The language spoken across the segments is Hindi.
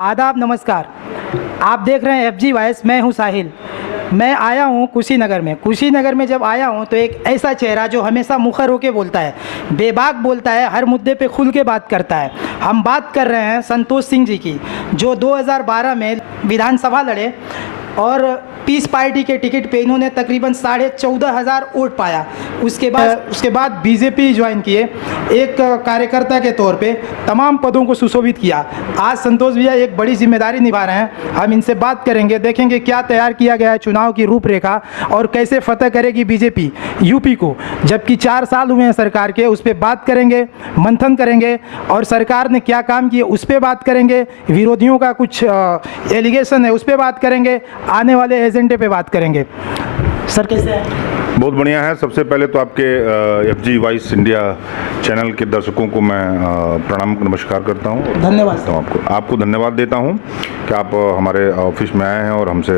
आदाब, नमस्कार। आप देख रहे हैं एफजी वॉइस। मैं हूं साहिल। मैं आया हूं कुशीनगर में। कुशीनगर में जब आया हूं तो एक ऐसा चेहरा जो हमेशा मुखर होकर बोलता है, बेबाक बोलता है, हर मुद्दे पे खुल के बात करता है। हम बात कर रहे हैं संतोष सिंह जी की, जो 2012 में विधानसभा लड़े और पीस पार्टी के टिकट पे इन्होंने तकरीबन 14,500 वोट पाया। उसके बाद बीजेपी ज्वाइन किए, एक कार्यकर्ता के तौर पे तमाम पदों को सुशोभित किया। आज संतोष भैया एक बड़ी जिम्मेदारी निभा रहे हैं। हम इनसे बात करेंगे, देखेंगे क्या तैयार किया गया है चुनाव की रूपरेखा और कैसे फतह करेगी बीजेपी यूपी को, जबकि 4 साल हुए हैं सरकार के। उस पर बात करेंगे, मंथन करेंगे और सरकार ने क्या काम किए उस पर बात करेंगे। विरोधियों का कुछ एलिगेशन है उस पर बात करेंगे, आने वाले एजेंडे पे बात करेंगे। सर कैसे हैं? बहुत बढ़िया है। सबसे पहले तो आपके एफजी वॉइस इंडिया चैनल के दर्शकों को मैं प्रणाम नमस्कार करता हूँ। धन्यवाद। आपको धन्यवाद देता हूँ कि आप हमारे ऑफिस में आए हैं और हमसे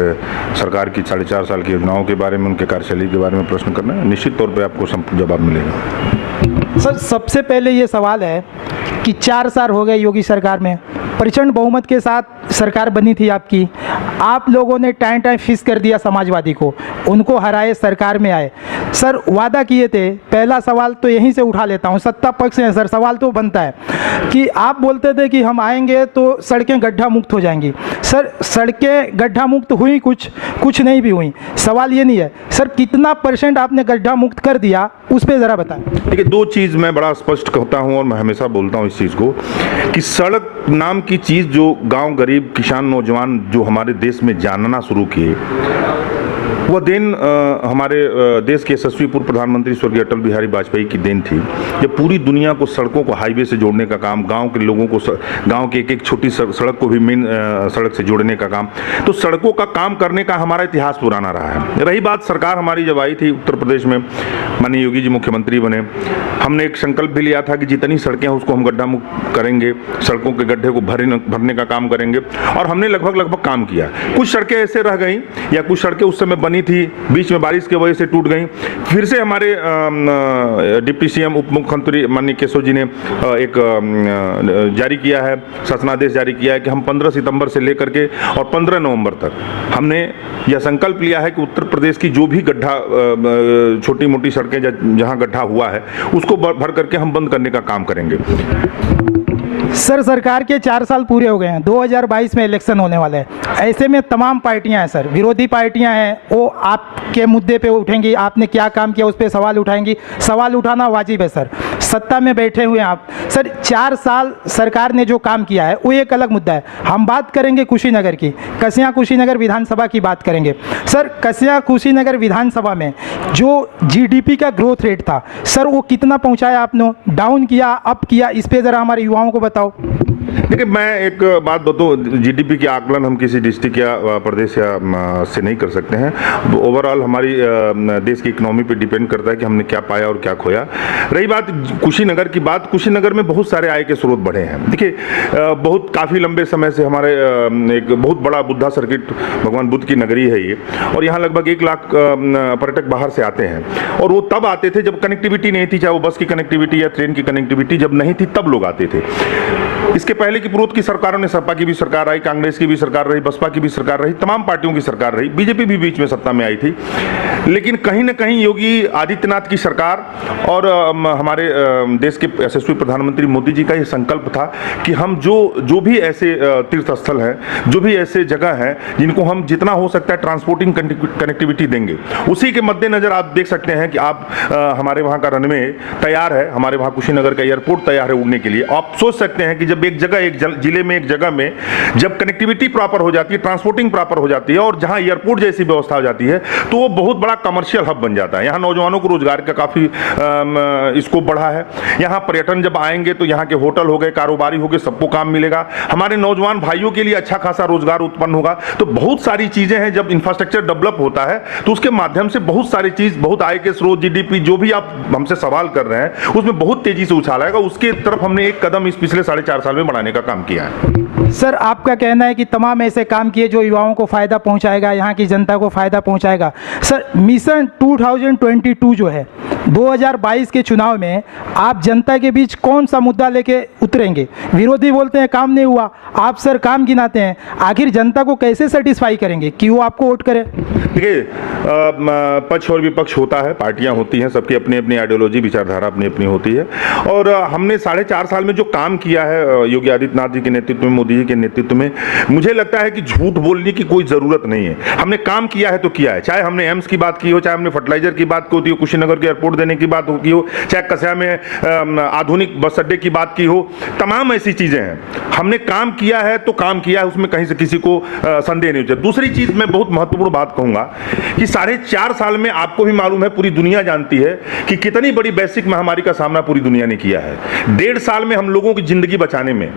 सरकार की 4.5 साल की योजनाओं के बारे में, उनके कार्यशैली के बारे में प्रश्न करना है। निश्चित तौर पे आपको जवाब मिलेगा। सर सबसे पहले ये सवाल है कि 4 साल हो गए योगी सरकार में, प्रचंड बहुमत के साथ सरकार बनी थी आपकी। आप लोगों ने टाइम फिक्स कर दिया समाजवादी को, उनको हराए, सरकार में आए। सर वादा किए थे, पहला सवाल तो यहीं से उठा लेता हूं, सत्ता पक्ष है सर, सवाल तो बनता है कि आप बोलते थे कि हम आएंगे तो सड़कें गड्ढा मुक्त हो जाएंगी। सर सड़कें गड्ढा मुक्त हुई, कुछ नहीं भी हुई। सवाल ये नहीं है सर, कितना % आपने गड्ढा मुक्त कर दिया उस पर ज़रा बताएं। देखिए, 2 चीज़ मैं बड़ा स्पष्ट कहता हूँ और मैं हमेशा बोलता हूँ इस चीज़ को कि सड़क नाम की चीज़ जो गांव गरीब किसान नौजवान जो हमारे देश में जानना शुरू किए, वह देन हमारे देश के यशस्वी पूर्व प्रधानमंत्री स्वर्गीय अटल बिहारी वाजपेयी की देन थी। जब पूरी दुनिया को सड़कों को हाईवे से जोड़ने का काम, गांव के लोगों को गांव के एक छोटी सड़क को भी मेन सड़क से जोड़ने का काम, तो सड़कों का काम करने का हमारा इतिहास पुराना रहा है। रही बात सरकार हमारी जब आई थी उत्तर प्रदेश में, माननीय योगी जी मुख्यमंत्री बने, हमने एक संकल्प भी लिया था कि जितनी सड़कें हैं उसको हम गड्ढा मुक्त करेंगे, सड़कों के गड्ढे को भरने का काम करेंगे और हमने लगभग काम किया। कुछ सड़कें ऐसे रह गई या कुछ सड़कें उस समय बनी थी, बीच में बारिश की वजह से टूट गई। फिर से हमारे डिप्टी सीएम उप मुख्यमंत्री माननीय केशव जी ने एक जारी किया है, शासनादेश जारी किया है कि हम 15 सितंबर से लेकर के और 15 नवंबर तक हमने यह संकल्प लिया है कि उत्तर प्रदेश की जो भी गड्ढा, छोटी मोटी सड़कें जहां गड्ढा हुआ है उसको भर करके हम बंद करने का काम करेंगे। सर सरकार के 4 साल पूरे हो गए हैं, 2022 में इलेक्शन होने वाले हैं। ऐसे में तमाम पार्टियां हैं सर, विरोधी पार्टियां हैं, वो आपके मुद्दे पे उठेंगी, आपने क्या काम किया उस पर सवाल उठाएंगी। सवाल उठाना वाजिब है सर, सत्ता में बैठे हुए हैं आप। सर 4 साल सरकार ने जो काम किया है वो एक अलग मुद्दा है। हम बात करेंगे कुशीनगर की, कसिया कुशीनगर विधानसभा की बात करेंगे। सर कसिया कुशीनगर विधानसभा में जो GDP का ग्रोथ रेट था सर, वो कितना पहुँचाया आपने, डाउन किया, अप किया, इस पर ज़रा हमारे युवाओं को बताओ। देखिए, मैं एक बात बताऊँ, जीडीपी के आकलन हम किसी डिस्ट्रिक्ट या प्रदेश या से नहीं कर सकते हैं। ओवरऑल हमारी देश की इकोनॉमी पे डिपेंड करता है कि हमने क्या पाया और क्या खोया। रही बात कुशीनगर की बात, कुशीनगर में बहुत सारे आय के स्रोत बढ़े हैं। देखिए, काफ़ी लंबे समय से हमारे एक बहुत बड़ा बुद्धा सर्किट, भगवान बुद्ध की नगरी है ये, और यहाँ लगभग 1 लाख पर्यटक बाहर से आते हैं। और वो तब आते थे जब कनेक्टिविटी नहीं थी, चाहे वो बस की कनेक्टिविटी या ट्रेन की कनेक्टिविटी जब नहीं थी तब लोग आते थे। इसके पहले की पूर्व की सरकारों ने, सपा की भी सरकार आई, कांग्रेस की भी सरकार रही, बसपा की भी सरकार रही, तमाम पार्टियों की सरकार रही, बीजेपी भी बीच में सत्ता में आई थी। लेकिन कहीं ना कहीं योगी आदित्यनाथ की सरकार और हमारे देश के यशस्वी प्रधानमंत्री मोदी जी का यह संकल्प था कि हम जो भी ऐसे तीर्थ स्थल हैं, जो भी ऐसे जगह हैं जिनको हम जितना हो सकता है ट्रांसपोर्टिंग कनेक्टिविटी देंगे, उसी के मद्देनजर आप देख सकते हैं कि आप हमारे वहाँ का रनवे तैयार है, हमारे वहाँ कुशीनगर का एयरपोर्ट तैयार है उड़ने के लिए। आप सोच सकते हैं कि जब एक जगह, एक जिले में, एक जगह में जब कनेक्टिविटी प्रॉपर हो जाती है, ट्रांसपोर्टिंग प्रॉपर हो जाती है और जहां एयरपोर्ट जैसी व्यवस्था हो जाती है, तो वो बहुत बड़ा कमर्शियल हब बन जाता है। यहाँ नौजवानों को रोजगार का काफी स्कोप बढ़ा है। यहाँ पर्यटन जब आएंगे तो यहाँ के होटल हो गए, कारोबारी हो गए, सबको काम मिलेगा। हमारे नौजवान भाइयों के लिए अच्छा खासा रोजगार उत्पन्न होगा। तो बहुत सारी चीजें हैं, जब इंफ्रास्ट्रक्चर डेवलप होता है तो उसके माध्यम से बहुत सारी चीज, बहुत आय के स्रोत, GDP, जो भी आप हमसे सवाल कर रहे हैं उसमें बहुत तेजी से उछाल आएगा। उसके तरफ हमने एक कदम इस पिछले 4.5 साल में बढ़ाने का काम किया है। सर आपका कहना है कि तमाम ऐसे काम किए जो युवाओं को फायदा पहुंचाएगा, यहाँ की जनता को फायदा पहुंचाएगा। सर मिशन 2022 जो है 2022 के चुनाव में आप जनता के बीच कौन सा मुद्दा लेके उतरेंगे? विरोधी बोलते हैं काम नहीं हुआ, आप सर काम गिनाते हैं, आखिर जनता को कैसे सेटिस्फाई करेंगे कि वो आपको वोट करे? देखिए, पक्ष और विपक्ष होता है, पार्टियां होती हैं, सबकी अपनी अपनी आइडियोलॉजी, विचारधारा अपनी अपनी होती है। और हमने 4.5 साल में जो काम किया है योगी आदित्यनाथ जी के नेतृत्व में, मोदी जी के नेतृत्व में, मुझे लगता है कि झूठ बोलने की कोई ज़रूरत नहीं है। हमने काम किया है तो किया है, चाहे हमने एम्स की बात की हो, चाहे हमने फर्टिलाइजर की बात की हो, कुशीनगर के एयरपोर्ट देने की बात की हो, चाहे कस्या में आधुनिक बस अड्डे की बात की हो, तमाम ऐसी चीज़ें हैं। हमने काम किया है तो काम किया है, उसमें कहीं से किसी को संदेह नहीं होता। दूसरी चीज़ मैं बहुत महत्वपूर्ण बात कहूँगा कि 4.5 साल में आपको भी मालूम है, पूरी दुनिया जानती है कि कितनी बड़ी वैश्विक महामारी का सामना पूरी दुनिया ने किया है। 1.5 साल में हम लोगों की जिंदगी बचाने में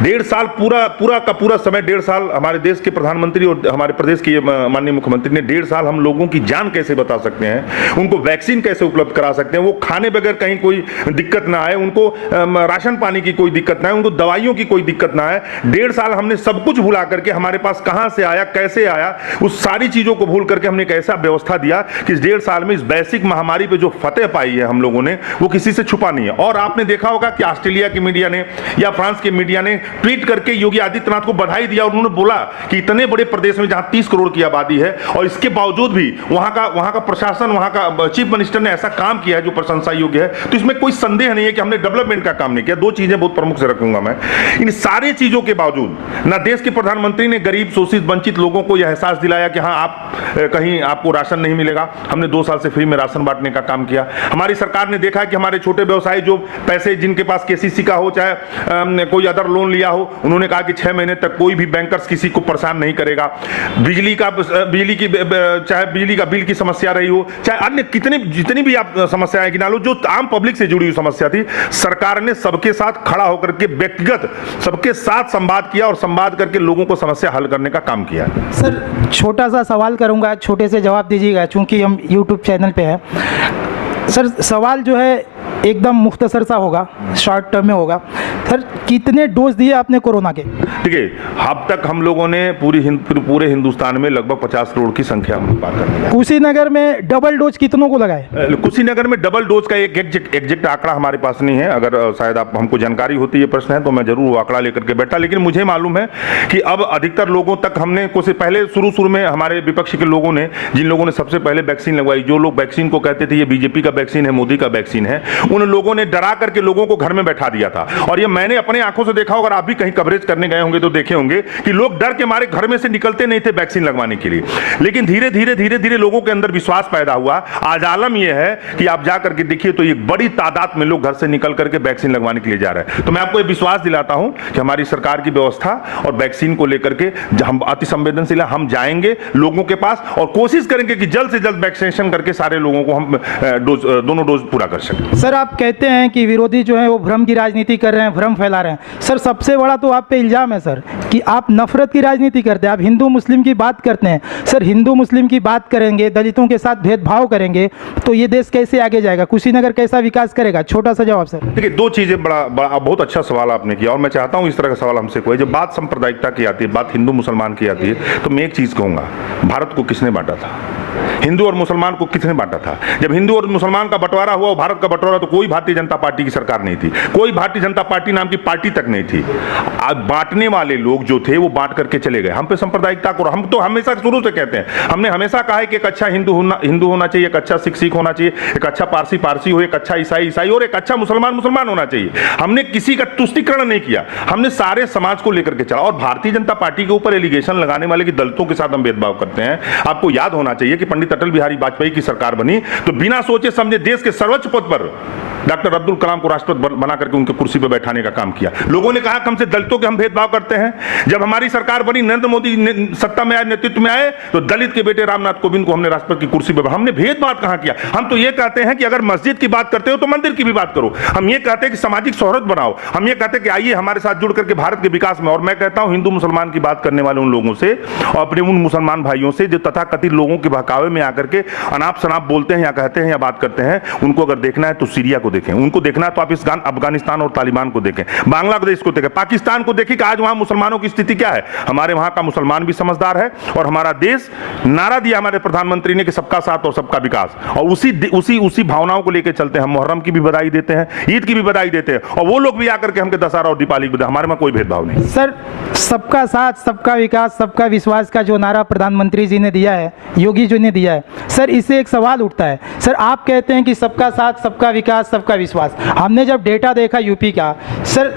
1.5 साल पूरा समय 1.5 साल हमारे देश के प्रधानमंत्री और हमारे प्रदेश के माननीय मुख्यमंत्री ने 1.5 साल हम लोगों की जान कैसे बचा सकते हैं, उनको वैक्सीन कैसे उपलब्ध करा सकते हैं, वो खाने बगैर कहीं कोई दिक्कत ना आए, उनको राशन पानी की कोई दिक्कत ना आए, उनको दवाइयों की कोई दिक्कत ना आए। 1.5 साल हमने सब कुछ भुला करके, हमारे पास कहां से आया, कैसे आया, उस सारी चीजों को भूल करके हमने एक ऐसा व्यवस्था दिया कि इस 1.5 साल में इस वैश्विक महामारी पे जो फतेह पाई है हम लोगों ने, वो किसी से छुपा नहीं है। और आपने देखा होगा कि ऑस्ट्रेलिया की मीडिया ने या फ्रांस के मीडिया ने ट्वीट करके योगी आदित्यनाथ को बधाई दिया और उन्होंने बोला कि इतने बड़े प्रदेश में जहां 30 करोड़ की आबादी है और इसके बावजूद भी वहां का प्रशासन, वहां का चीफ मिनिस्टर ने ऐसा काम किया है जो प्रशंसा योग्य है। तो इसमें कोई संदेह नहीं है कि हमने डेवलपमेंट का काम नहीं किया। 2 चीजें बहुत प्रमुख से रखूंगा मैं। इन सारी चीजों के बावजूद ना देश के प्रधानमंत्री ने गरीब, शोषित, वंचित लोगों को यह एहसास दिलाया कि हाँ, आप कहीं आपको राशन नहीं मिलेगा। हमने 2 साल से फ्री में राशन बांटने का काम किया। हमारी सरकार ने देखा कि हमारे छोटे व्यवसायी जो पैसे जिनके पास केसीसी का हो, चाहे कोई अदर लोन लिया हो, उन्होंने कहा कि 6 महीने तक कोई भी बैंकर्स किसी को परेशान नहीं करेगा। बिजली की चाहे बिजली का बिल की समस्या रही हो, चाहे अन्य जितनी भी आप समस्याएं गिना लो, जो आम पब्लिक से जुड़ी हुई समस्या थी, सरकार ने सबके साथ खड़ा होकर के व्यक्तिगत सबके साथ संवाद किया और संवाद करके लोगों को समस्या हल करने का काम किया। सर, छोटा सा सवाल करूंगा, छोटे से जवाब दीजिएगा, चूंकि हम यूट्यूब चैनल पे हैं। सर, सवाल जो है एकदम मुख्तसर सा होगा, शॉर्ट टर्म में होगा। सर, कितने डोज दिए आपने कोरोना के? देखिए, अब तक हम लोगों ने पूरे हिंदुस्तान में लगभग 50 करोड़ की संख्या हम पार कर ली है। कुशीनगर में डबल डोज कितनों को लगाए? कुशीनगर में डबल डोज का एक एग्जैक्ट आंकड़ा हमारे पास नहीं है। अगर शायद आप हमको जानकारी होती है प्रश्न है तो मैं जरूर वो आंकड़ा लेकर के बैठा, लेकिन मुझे मालूम है कि अब अधिकतर लोगों तक हमने पहले शुरू में हमारे विपक्ष के लोगों ने, जिन लोगों ने सबसे पहले वैक्सीन लगवाई, जो लोग वैक्सीन को कहते थे ये बीजेपी का वैक्सीन है, मोदी का वैक्सीन है, उन लोगों ने डरा करके लोगों को घर में बैठा दिया था। और ये मैंने अपने आंखों से देखा, अगर आप भी कहीं कवरेज करने गए होंगे तो देखे होंगे कि लोग डर के मारे घर में से निकलते नहीं थे वैक्सीन लगवाने के लिए। लेकिन धीरे धीरे लोगों के अंदर विश्वास पैदा हुआ। आज आलम यह है कि आप जा करके देखिए तो एक बड़ी तादाद में लोग घर से निकल करके वैक्सीन लगवाने के लिए जा रहे हैं। तो मैं आपको ये विश्वास दिलाता हूं कि हमारी सरकार की व्यवस्था और वैक्सीन को लेकर के हम अति संवेदनशील, हम जाएंगे लोगों के पास और कोशिश करेंगे कि जल्द से जल्द वैक्सीनेशन करके सारे लोगों को हम दोनों डोज पूरा कर सकें। सर, आप कहते हैं कि विरोधी जो है वो भ्रम की राजनीति कर रहे हैं, भ्रम फैला रहे हैं। सर, सबसे बड़ा तो आप पे इल्जाम है सर कि आप नफरत की राजनीति करते हैं, आप हिंदू मुस्लिम की बात करते हैं। सर, हिंदू मुस्लिम की बात करेंगे, दलितों के साथ भेदभाव करेंगे तो ये देश कैसे आगे जाएगा? कुशीनगर कैसा विकास करेगा? छोटा सा जवाब सर। देखिए, 2 चीजें, बहुत अच्छा सवाल आपने किया और मैं चाहता हूं इस तरह का सवाल हमसे कोई, जब बात सांप्रदायिकता की आती है, बात हिंदू मुसलमान की आती है, तो मैं एक चीज कहूंगा, भारत को किसने बांटा था? हिंदू और मुसलमान को किसने बांटा था? जब हिंदू और मुसलमान का बंटवारा हुआ, भारत का बंटवारा, तो कोई भारतीय जनता पार्टी की सरकार नहीं थी, कोई भारतीय जनता पार्टी नाम की पार्टी तक नहीं थी। आज बांटने वाले लोग जो थे वो बांट करके चले गए। हम पे सांप्रदायिकता को, हम तो हमेशा शुरू से कहते हैं, हमने हमेशा कहा है कि एक अच्छा हिंदू होना चाहिए, एक अच्छा सिख होना चाहिए, एक अच्छा पारसी हो, एक अच्छा ईसाई और एक अच्छा मुसलमान होना चाहिए। हमने किसी का तुष्टीकरण नहीं किया, हमने सारे समाज को लेकर के चला। और भारतीय जनता पार्टी के ऊपर एलिगेशन लगाने वाले कि दलितों के साथ हम भेदभाव करते हैं, आपको याद होना चाहिए कि पंडित अटल बिहारी वाजपेयी की सरकार बनी तो बिना सोचे समझे देश के सर्वोच्च पद पर डॉक्टर अब्दुल कलाम को राष्ट्रपति बना करके उनके कुर्सी पर बैठाने का काम किया। लोगों ने कहा कि हमसे दलितों के हम भेदभाव करते हैं। जब हमारी सरकार बनी, नरेंद्र मोदी सत्ता में आए, नेतृत्व में आए, तो दलित के बेटे रामनाथ कोविंद को हमने राष्ट्रपति की कुर्सी पर, हमने भेदभाव कहां किया? हम तो ये कहते हैं कि अगर मस्जिद की बात करते हो तो मंदिर की भी बात करो। हम ये कहते हैं कि सामाजिक सौहार्द बनाओ। हम ये कहते हैं कि आइए हमारे साथ जुड़ करके भारत के विकास में। और मैं कहता हूं हिंदू मुसलमान की बात करने वाले उन लोगों से और अपने उन मुसलमान भाइयों से जो तथाकथित लोगों के बहकावे में आकर के अनाप शनाप बोलते हैं या कहते हैं या बात करते हैं, उनको अगर देखना है तो सीरिया को को देखें, उनको देखना तो आप अफगानिस्तान और तालिबान को देखें, बांग्लादेश को देखें, पाकिस्तान को देखें कि आज वहां मुसलमानों की स्थिति क्या है। हमारे वहां का मुसलमान भी समझदार है और हमारा देश नारा दिया हमारे प्रधानमंत्री ने कि सबका साथ और सबका विकास, और उसी भावनाओं को लेकर चलते हैं। हम मुहर्रम की भी बधाई देते हैं, ईद की भी बधाई देते हैं, और वो लोग भी आकर के हमके दशहरा और दीपावली की बधाई। हमारे में कोई भेदभाव नहीं। सर, सबका साथ सबका विकास सबका विश्वास का जो नारा प्रधानमंत्री जी ने दिया है, योगी जी ने दिया है, सर इससे एक सवाल उठता है। सर आप कहते हैं कि सबका साथ सबका विकास सबका विश्वास, हमने जब डेटा देखा यूपी का, सर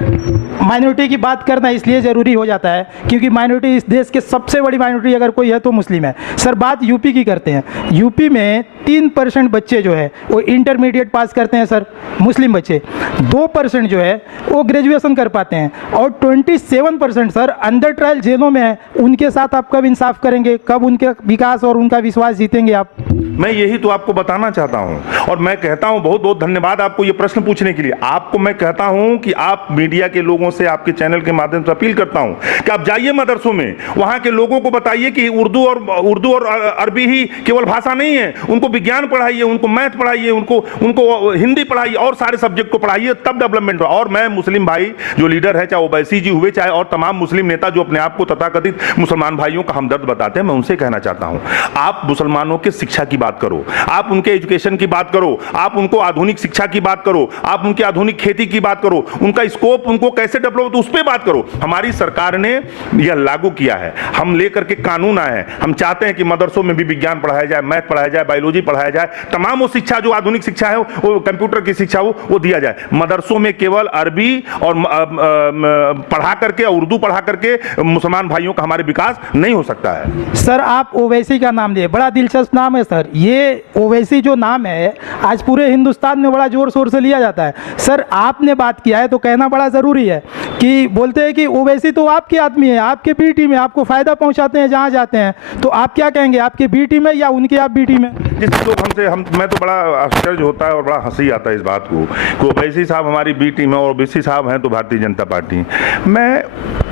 माइनॉरिटी की बात करना इसलिए ज़रूरी हो जाता है क्योंकि माइनॉरिटी इस देश के सबसे बड़ी माइनॉरिटी अगर कोई है तो मुस्लिम है। सर बात यूपी की करते हैं, यूपी में 3% बच्चे जो है वो इंटरमीडिएट पास करते हैं सर, मुस्लिम बच्चे 2% जो है वो ग्रेजुएशन कर पाते हैं, और 27% सर अंडर ट्रायल जेलों में है। उनके साथ आप कब इंसाफ करेंगे, कब उनके विकास और उनका विश्वास जीतेंगे आप? मैं यही तो आपको बताना चाहता हूं, और मैं कहता हूं बहुत बहुत धन्यवाद आपको ये प्रश्न पूछने के लिए। आपको मैं कहता हूं कि आप मीडिया के लोगों से, आपके चैनल के माध्यम से अपील करता हूं कि आप जाइए मदरसों में, वहां के लोगों को बताइए कि उर्दू और अरबी ही केवल भाषा नहीं है, उनको विज्ञान पढ़ाइए, उनको मैथ पढ़ाइए, उनको हिंदी पढ़ाइए और सारे सब्जेक्ट को पढ़ाइए, तब डेवलपमेंट हो। और मैं मुस्लिम भाई जो लीडर है, चाहे ओवैसी जी हुए, चाहे और तमाम मुस्लिम नेता जो अपने आप को तथाकथित मुसलमान भाइयों का हमदर्द बताते हैं, मैं उनसे कहना चाहता हूं, आप मुसलमानों के शिक्षा की बात करो, आप उनके एजुकेशन की बात करो, आप उनको आधुनिक शिक्षा की बात करो, आप उनकी आधुनिक खेती की बात करो, उनका स्कोप उनको कैसे डेवलप, उस पर बात करो। हमारी सरकार ने यह लागू किया है, हम लेकर के कानून आए हैं, हम चाहते हैं कि मदरसों में भी विज्ञान पढ़ाया जाए, मैथ पढ़ाया जाए, बायोलॉजी पढ़ाया जाए, तमाम वो शिक्षा जो आधुनिक शिक्षा है, वो कंप्यूटर की शिक्षा वो दिया जाए। मदरसों में केवल अरबी और पढ़ा करके, उर्दू पढ़ा करके मुसलमान भाइयों का हमारे विकास नहीं हो सकता है। सर आप ओवैसी का नाम लिए, बड़ा दिलचस्प नाम है सर। ये ओवैसी जो नाम है आज पूरे हिंदुस्तान में बड़ा जोर शोर से लिया जाता है। सर आपने बात किया है तो कहना बड़ा ज़रूरी है कि बोलते हैं कि ओवैसी तो आपके आदमी है, आपके बी टीम है, आपको फ़ायदा पहुंचाते हैं जहां जाते हैं, तो आप क्या कहेंगे, आपके बी टीम है या उनके आप बी टीम है? जिस लोग मैं तो बड़ा आश्चर्य होता है और बड़ा हंसी आता है इस बात को कि ओवैसी साहब हमारी बी टीम है और ओवैसी साहब हैं तो भारतीय जनता पार्टी। मैं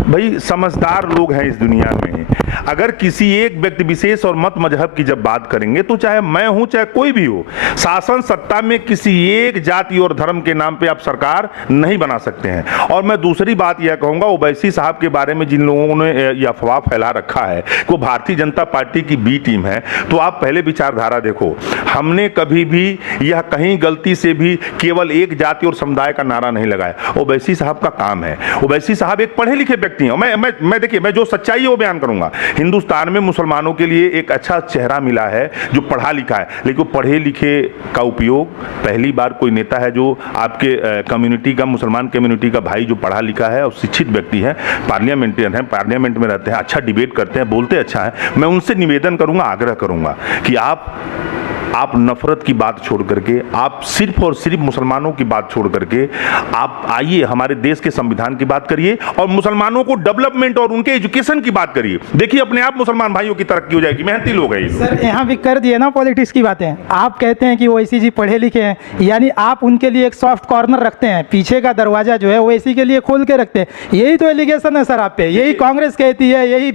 भाई, समझदार लोग हैं इस दुनिया में, अगर किसी एक व्यक्ति विशेष और मत मजहब की जब बात करेंगे तो चाहे मैं हूं चाहे कोई भी हो, शासन सत्ता में किसी एक जाति और धर्म के नाम पे आप सरकार नहीं बना सकते हैं। और मैं दूसरी बात यह कहूंगा, ओवैसी साहब के बारे में जिन लोगों ने यह अफवाह फैला रखा है कि वो भारतीय जनता पार्टी की बी टीम है, तो आप पहले विचारधारा देखो। हमने कभी भी यह कहीं गलती से भी केवल एक जाति और समुदाय का नारा नहीं लगाया। ओवैसी साहब का काम है, ओवैसी साहब एक पढ़े लिखे व्यक्ति हैं। मैं देखिए, मैं जो सच्चाई है वो बयान करूंगा। हिंदुस्तान में मुसलमानों के लिए एक अच्छा चेहरा मिला है जो पढ़ा लिखा है, लेकिन पढ़े लिखे का उपयोग पहली बार कोई नेता है जो आपके कम्युनिटी का, मुसलमान कम्युनिटी का भाई जो पढ़ा लिखा है और शिक्षित व्यक्ति है, पार्लियामेंटेरियन है, पार्लियामेंट में रहते हैं, अच्छा डिबेट करते हैं, बोलते अच्छा है। मैं उनसे निवेदन करूंगा, आग्रह करूंगा कि आप नफरत की बात छोड़ करके, आप सिर्फ और सिर्फ मुसलमानों की बात छोड़ करके आप आइए, हमारे देश के संविधान की बात करिए और मुसलमानों को डेवलपमेंट और उनके एजुकेशन की बात करिए। देखिए अपने आप मुसलमान भाइयों की तरक्की हो जाएगी, मेहनती लोग हैं। सर यहाँ भी कर दिए ना पॉलिटिक्स की बातें। आप कहते हैं कि ओवैसी जी पढ़े लिखे हैं, यानी आप उनके लिए एक सॉफ्ट कॉर्नर रखते हैं, पीछे का दरवाजा जो है ओवैसी के लिए खोल के रखते हैं। यही तो एलिगेशन है सर आप पे, यही कांग्रेस कहती है, यही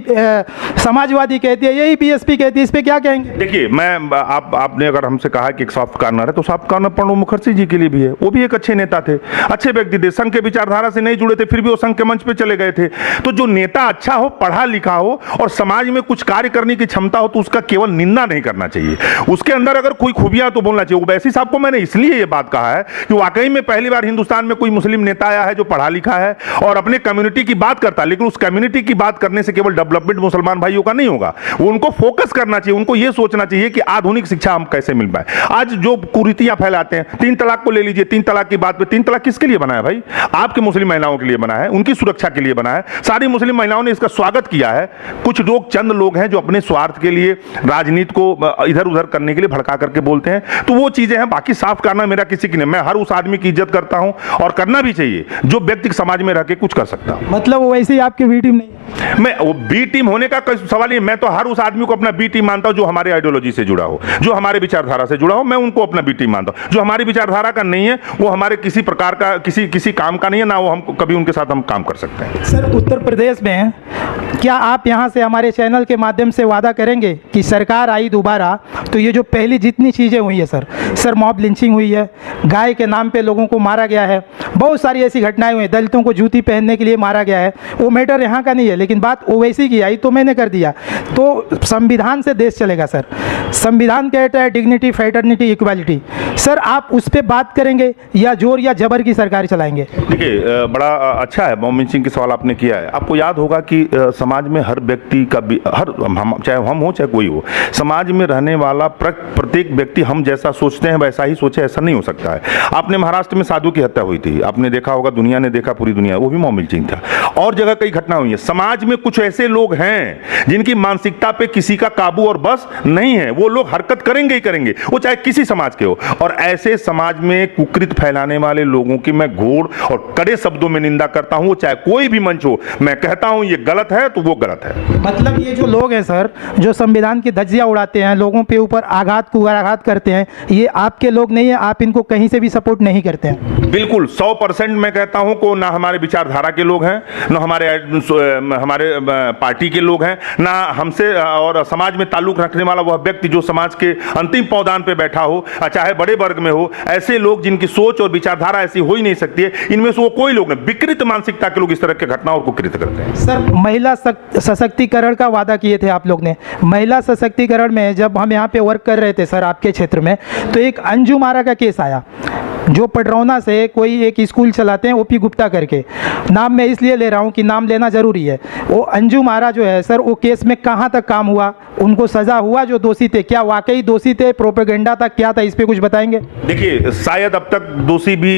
समाजवादी कहती है, यही बीएसपी कहती है, इस पर क्या कहेंगे? देखिए, आपने अगर हमसे कहा कि एक सॉफ्ट कॉर्नर है, तो सॉफ्ट कॉर्नर प्रणब मुखर्जी जी के लिए भी है। वो भी एक अच्छे नेता थे, अच्छे व्यक्ति थे, संघ के विचारधारा से नहीं जुड़े थे, फिर भी वो संघ के मंच पे चले गए थे। तो जो नेता अच्छा हो, पढ़ा लिखा हो और समाज में कुछ कार्य करने की क्षमता हो, तो उसका केवल निंदा नहीं करना चाहिए, उसके अंदर अगर कोई खूबियां तो बोलना चाहिए। ओवैसी साहब को मैंने इसलिए ये बात कहा है कि वाकई में पहली बार हिंदुस्तान में कोई मुस्लिम नेता आया है जो पढ़ा लिखा है और अपने कम्युनिटी की बात करता है, लेकिन उस कम्युनिटी की बात करने से केवल डेवलपमेंट मुसलमान भाइयों का नहीं होगा। उनको फोकस करना चाहिए, उनको यह सोचना चाहिए कि आधुनिक शिक्षा हम कैसे मिल पाए। आज जो कुरीतियां फैलाते हैं, 3 तलाक को ले लीजिए, 3 तलाक की बात पे, 3 तलाक किसके लिए बना है भाई? आपके मुस्लिम महिलाओं के लिए बना है, उनकी सुरक्षा के लिए बना है। सारी मुस्लिम महिलाओं ने इसका स्वागत किया है। कुछ लोग, चंद लोग हैं जो अपने स्वार्थ के लिए राजनीति को इधर उधर करने के लिए भड़का करके बोलते हैं, तो वो चीजें हैं। बाकी साफ करना मेरा किसी की नहीं, मैं हर उस आदमी की इज्जत करता हूं और करना भी चाहिए जो व्यक्ति समाज में रह के कुछ कर सकता हूं। मतलब वो वैसे ही आपकी बी टीम नहीं? मैं वो बी टीम होने का सवाल ही, मैं तो हर उस आदमी को अपना बी टीम मानता हूं जो हमारे आइडियोलॉजी से जुड़ा हो, जो हमारे विचारधारा से जुड़ा हो, मैं उनको अपना बी टीम मानता हूं। जो हमारी विचारधारा का नहीं है वो हमारे किसी प्रकार का किसी काम का नहीं है, ना वो हम कभी उनके साथ हम काम कर सकते हैं। सर, उत्तर प्रदेश में क्या आप यहाँ से हमारे चैनल के माध्यम से वादा करेंगे कि सरकार आई दोबारा तो ये जो पहली जितनी चीज़ें हुई है सर मॉब लिंचिंग हुई है, गाय के नाम पे लोगों को मारा गया है, बहुत सारी ऐसी घटनाएं हुई हैं, दलितों को जूती पहनने के लिए मारा गया है, वो मैटर यहाँ का नहीं है, लेकिन बात ओवैसी की आई तो मैंने कर दिया। तो संविधान से देश चलेगा सर। संविधान कहता है डिग्निटी, फ्रेटर्निटी, इक्वालिटी। सर, आप उस पर बात करेंगे या जोर या जबर की सरकार चलाएंगे? देखिए, बड़ा अच्छा है मोमिन सिंह की सवाल आपने किया है। आपको याद होगा कि समाज में हर व्यक्ति का चाहे हम हो चाहे कोई हो, समाज में रहने वाला प्रत्येक व्यक्ति हम जैसा सोचते हैं वैसा ही सोचे, ऐसा नहीं हो सकता है। आपने महाराष्ट्र में साधु की हत्या हुई थी, आपने देखा होगा, दुनिया ने देखा, पूरी दुनिया, वो भी मोमिन सिंह था। और जगह कई घटना हुई है। समाज में कुछ ऐसे लोग हैं जिनकी मानसिकता पे किसी का काबू और बस नहीं है, वो लोग हरकत करेंगे ही करेंगे, वो चाहे किसी समाज के हो। और ऐसे समाज में कुकृत फैलाने वाले लोगों की मैं घोर और कड़े शब्दों में निंदा करता हूं, चाहे कोई भी मंच हो। मैं कहता हूं ये गलत है तो वो गलत है। मतलब ये जो लोग हैं सर, जो संविधान की धज्जियां उड़ाते हैं, लोगों पे ऊपर आघात कुआघात करते हैं, ये आपके लोग नहीं है, आप इनको कहीं से भी सपोर्ट नहीं करते हैं? बिल्कुल 100% मैं कहता हूं को ना हमारे विचारधारा के लोग हैं, ना हमारे पार्टी के लोग हैं, ना हमसे और समाज में ताल्लुक रखने वाला वह व्यक्ति जो समाज के अंतिम पौधान पे बैठा हो, चाहे बड़े वर्ग में हो, ऐसे लोग जिनकी सोच और विचारधारा ऐसी हो ही नहीं सकती है, इनमें से वो कोई लोग नहीं। विकृत मानसिकता के लोग इस तरह के घटनाओं को कुकृत करते हैं। सर, महिला सशक्तिकरण का वादा किए थे आप लोग ने। महिला सशक्तिकरण में जब हम यहाँ पे वर्क कर रहे थे सर आपके क्षेत्र में, तो एक अंजुम आरा का केस आया, जो पडरौना से कोई एक स्कूल चलाते हैं, ओपी गुप्ता करके। नाम मैं इसलिए ले रहा हूँ कि नाम लेना जरूरी है। वो अंजुम आरा जो है सर, वो केस में कहाँ तक काम हुआ, उनको सजा हुआ जो दोषी थे? क्या वाकई दोषी थे, प्रोपेगेंडा था, क्या था, इस पे कुछ बताएंगे? देखिए, शायद अब तक दोषी भी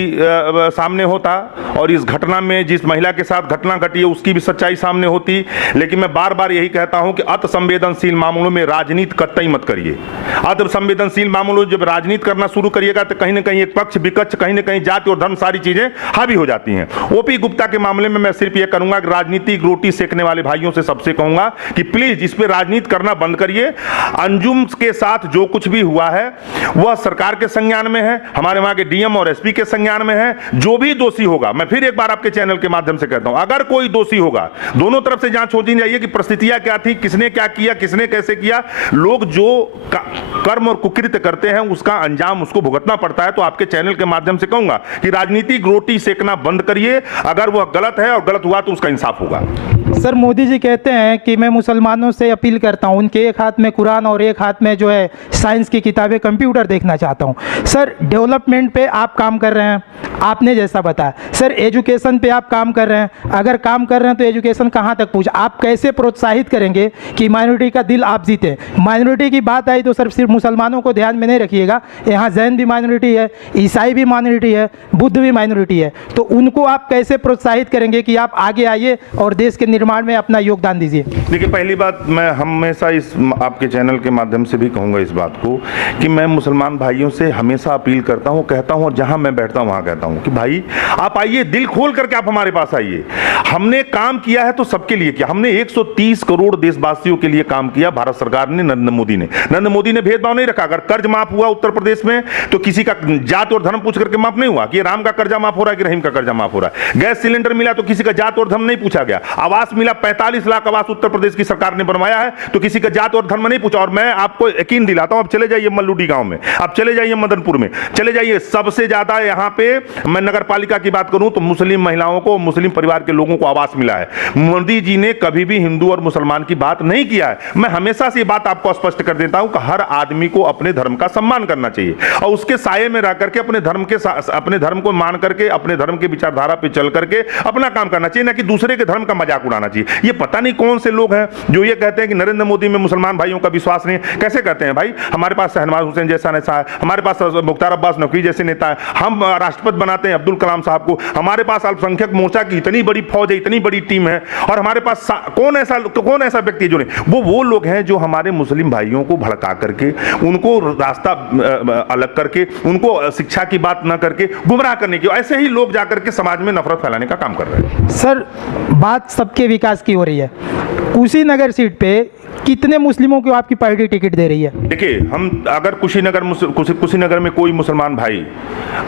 सामने होता और इस घटना में जिस महिला के साथ घटना घटी है उसकी भी सच्चाई सामने होती, लेकिन मैं बार बार यही कहता हूं कि अति संवेदनशील मामलों में राजनीति कतई मत करिए। अति संवेदनशील मामलों जब राजनीति करना शुरू करिएगा तो कहीं ना कहीं एक पक्ष विपक्ष, कहीं ना कहीं जाति और धर्म, सारी चीजें हावी हो जाती हैं। ओपी गुप्ता के मामले में मैं सिर्फ यह करूंगा कि राजनीतिक रोटी सेकने वाले भाइयों से सबसे कहूंगा कि प्लीज इस पे राजनीति करना बंद करिए। अंजुम के साथ जो कुछ भी हुआ है वह सरकार के संज्ञान में है, हमारे वहां के डीएम और एसपी के संज्ञान में है। जो भी दोषी होगा, मैं फिर एक बार आपके चैनल के माध्यम से कहता हूं, अगर कोई दोषी होगा, दोनों तरफ से जांच होनी चाहिए कि परिस्थितियां क्या थी, किसने क्या किया, किसने कैसे किया। लोग जो कर्म और कुकृत्य करते हैं उसका अंजाम उसको भुगतना पड़ता है। तो आपके चैनल के माध्यम से कहूंगा कि राजनीतिक रोटी सेकना बंद करिए। अगर वह गलत है और गलत हुआ तो उसका इंसाफ होगा। सर, मोदी जी कहते हैं कि मैं मुसलमानों से अपील करता हूं, उनके एक हाथ में कुरान और एक हाथ में जो है साइंस की किताबें, कंप्यूटर देखना चाहता हूं। सर, डेवलपमेंट पे आप काम कर रहे हैं, आपने जैसा बताया। सर, एजुकेशन पे आप काम कर रहे हैं, अगर काम कर रहे हैं तो एजुकेशन कहां तक पहुंचा? आप कैसे प्रोत्साहित करेंगे कि माइनॉरिटी का दिल आप जीते? माइनॉरिटी की बात आई तो सर सिर्फ मुसलमानों को ध्यान में नहीं रखिएगा, यहाँ जैन भी माइनॉरिटी है, ईसाई भी माइनॉरिटी है, बुद्ध भी माइनॉरिटी है। तो उनको आप कैसे प्रोत्साहित करेंगे कि आप आगे आइए और देश के निर्माण में अपना योगदान दीजिए? देखिए, पहली बात, मैं हमेशा इस आपके चैनल के माध्यम से भी कहूंगा इस बात को कि मैं मुसलमान भाइयों से हमेशा अपील करता हूं, कहता हूं, और जहां मैं बैठता हूं वहां कहता हूं कि भाई आप आइए, दिल खोल करके आप हमारे पास आइए। हमने काम किया है तो सबके लिए किया। हमने 130 करोड़ देशवासियों के लिए काम किया, भारत सरकार ने, नरेंद्र मोदी ने भेदभाव नहीं रखा। अगर कर्ज माफ हुआ उत्तर प्रदेश में तो किसी का जात और धर्म पूछ करके माफ नहीं हुआ कि राम का कर्जा माफ हो रहा है कि रहीम का कर्जा माफ हो रहा है। गैस सिलेंडर मिला तो किसी का जात और धर्म नहीं पूछा गया। आवास मिला, 45 लाख आवास उत्तर प्रदेश की सरकार ने बनवाया है, तो किसी का जात और धर्म नहीं पूछा। और मैं आपको यकीन दिलाता हूं, आप चले जाइए मल्लूडी गांव में, आप चले जाइए मदनपुर में, चले जाइए, सबसे ज्यादा यहां पे मैं नगर पालिका की बात करूं तो मुस्लिम महिलाओं को, मुस्लिम परिवार के लोगों को आवास मिला है। मोदी जी ने कभी भी हिंदू और मुसलमान की बात नहीं किया है। मैं हमेशा से बात आपको स्पष्ट कर देता हूं कि हर आदमी को अपने धर्म का सम्मान करना चाहिए और उसके साये में रह करके अपने धर्म को मान करके, अपने धर्म की विचारधारा पे चल करके अपना काम करना चाहिए, ना कि दूसरे के धर्म का मजाक उड़ाना चाहिए। ये पता नहीं कौन से लोग हैं जो ये कहते हैं कि नरेंद्र मोदी में मुसलमान भाइयों का विश्वास नहीं है। कैसे कहते हैं भाई, हमारे पास शहनवाज हुसैन जैसा नेता है, हमारे पास मुख्तार अब्बास नकवी जैसे नेता है, हम राष्ट्रपति बनाते हैं अब्दुल कलाम साहब को, हमारे पास अल्पसंख्यक मोर्चा की इतनी बड़ी फौज है, इतनी बड़ी टीम है, और हमारे पास कौन ऐसा व्यक्ति जो नहीं, वो लोग हैं जो हमारे मुस्लिम भाइयों को भड़का करके, उनको रास्ता अलग करके, उनको शिक्षा की बात न करके गुमराह करने की, ऐसे ही लोग जाकर के समाज में नफरत फैलाने का काम कर रहे हैं। सर, बात सबके विकास की हो रही है। कुशीनगर सीट पे कितने मुस्लिमों को आपकी पार्टी टिकट दे रही है? देखिए, हम अगर कुशीनगर में कोई मुसलमान भाई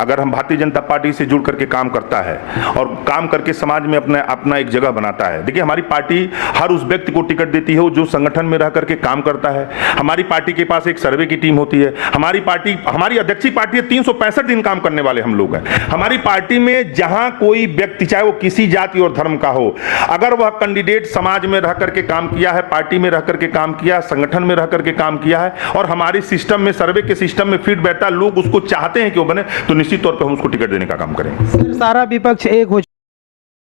अगर हम भारतीय जनता पार्टी से जुड़ करके काम करता है और काम करके समाज में अपना एक जगह बनाता है, देखिए हमारी पार्टी हर उस व्यक्ति को टिकट देती है जो संगठन में रह करके काम करता है। हमारी पार्टी के पास एक सर्वे की टीम होती है। हमारी अध्यक्षीय पार्टी है, 365 दिन काम करने वाले हम लोग हैं। हमारी पार्टी में जहां कोई व्यक्ति, चाहे वो किसी जाति और धर्म का हो, अगर वह कैंडिडेट समाज में रह करके काम किया है, पार्टी में रह करके काम किया, संगठन में रह करके काम किया है, और हमारी सिस्टम में, सर्वे के सिस्टम में फिट बैठा, लोग उसको चाहते हैं कि वो बने, तो निश्चित तौर पर हम उसको टिकट देने का काम करेंगे। सर, सारा विपक्ष एक हो,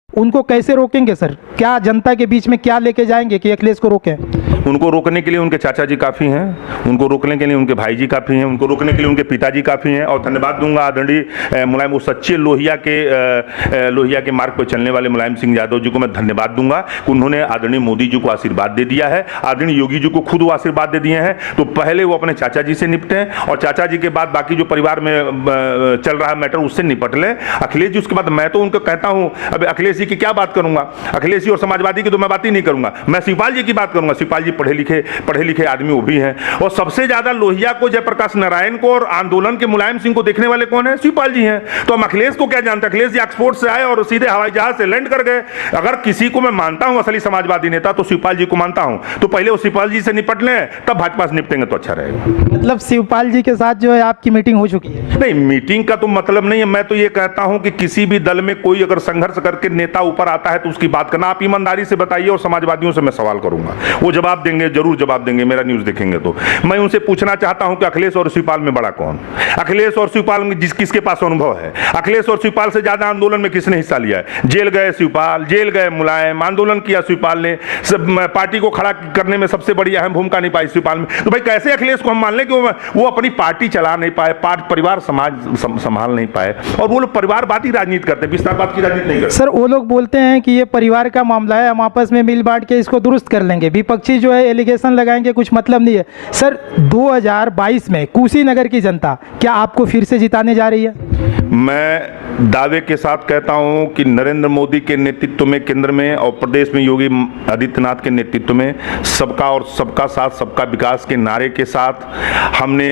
उनको कैसे रोकेंगे सर? क्या जनता के बीच में क्या लेके जाएंगे कि अखिलेश को रोकें? उनको रोकने के लिए उनके चाचा जी काफ़ी हैं, उनको रोकने के लिए उनके भाई जी काफ़ी हैं, उनको रोकने के लिए उनके पिताजी काफ़ी हैं। और धन्यवाद दूंगा आदरणीय मुलायम, वो सच्चे लोहिया के मार्ग पर चलने वाले मुलायम सिंह यादव जी को मैं धन्यवाद दूंगा कि उन्होंने आदरणीय मोदी जी को आशीर्वाद दे दिया है, आदरणीय योगी जी को खुद वो आशीर्वाद दे दिए हैं। तो पहले वो अपने चाचा जी से निपटें, और चाचा जी के बाद बाकी जो परिवार में चल रहा है मैटर, उससे निपट लें। अखिलेश जी उसके बाद, मैं तो उनको कहता हूँ, अब अखिलेश जी की क्या बात करूंगा, अखिलेश जी और समाजवादी की तो मैं बात ही नहीं करूंगा, मैं शिवपाल जी की बात करूंगा। शिवपाल जी पढ़े लिखे आदमी वो भी हैं, और सबसे ज्यादा लोहिया को, जयप्रकाश नारायण को और आंदोलन के मुलायम सिंह को देखने वाले कौन है? शिवपाल जी हैं। तो हम अखिलेश को क्या जानते हैं? अखिलेश जी एक्सपोर्ट से आए और सीधे हवाई जहाज से लैंड कर गए। अगर किसी को मैं मानता हूं असली समाजवादी नेता, तो शिवपाल जी को मानता हूं। तो पहले वो शिवपाल जी से निपट लें, तब भाजपा से निपटेंगे तो अच्छा रहेगा। मतलब शिवपाल जी के साथ जो है आपकी मीटिंग हो चुकी है? नहीं, मीटिंग का तो मतलब नहीं है। मैं तो ये कहता हूं कि किसी भी दल में कोई अगर संघर्ष करके नेता ऊपर आता है तो उसकी बात करना। आप ईमानदारी से बताइए, और समाजवादियों से मैं सवाल करूंगा, वो जवाब देंगे, जरूर जवाब देंगे, मेरा न्यूज देखेंगे तो। मैं उनसे पूछना चाहता हूं कि अखिलेश और शिवपाल में बड़ा कौन? अखिलेश और शिवपाल में किसके पास अनुभव है? अखिलेश और शिवपाल से ज्यादा आंदोलन में किसने हिस्सा लिया है? जेल गए शिवपाल, जेल गए मुलायम, आंदोलन किया शिवपाल ने, पार्टी को खड़ा करने में सबसे बड़ी अहम भूमिका निभाई शिवपाल में। तो भाई कैसे अखिलेश को हम मान लें कि वो अपनी पार्टी चला नहीं पाए, परिवार समाज संभाल नहीं पाए, और वो लोग परिवारवादी राजनीति करते हैं, विस्तारवाद की राजनीति नहीं करते। सर, वो लोग बोलते हैं कि ये परिवार का मामला है, हम आपस में मिल बांट के इसको दुरुस्त कर लेंगे। विपक्षी जो है एलिगेशन लगाएंगे, कुछ मतलब नहीं है। सर, 2022 में कुशीनगर की जनता क्या आपको फिर से जिताने जा रही है? मैं दावे के साथ कहता हूं कि नरेंद्र मोदी के नेतृत्व में केंद्र में और प्रदेश में योगी आदित्यनाथ के नेतृत्व में सबका और सबका साथ सबका विकास के नारे के साथ हमने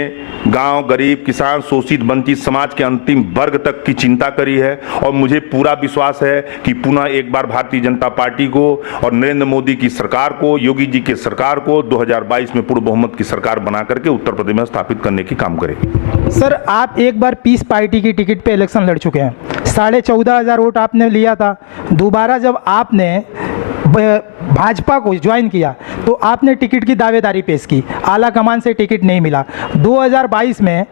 गांव, गरीब, किसान, शोषित, वंचित समाज के अंतिम वर्ग तक की चिंता करी है। और मुझे पूरा विश्वास है कि पुनः एक बार भारतीय जनता पार्टी को और नरेंद्र मोदी की सरकार को, योगी जी की सरकार को 2022 में पूर्ण बहुमत की सरकार बना करके उत्तर प्रदेश में स्थापित करने की काम करेगी। सर, आप एक बार पीस पार्टी की टिकट पे इलेक्शन लड़ चुके हैं, 14,500 वोट आपने लिया था। दोबारा जब आपने भाजपा को ज्वाइन किया तो आपने टिकट की दावेदारी पेश की, आला कमान से टिकट नहीं मिला। 2022 में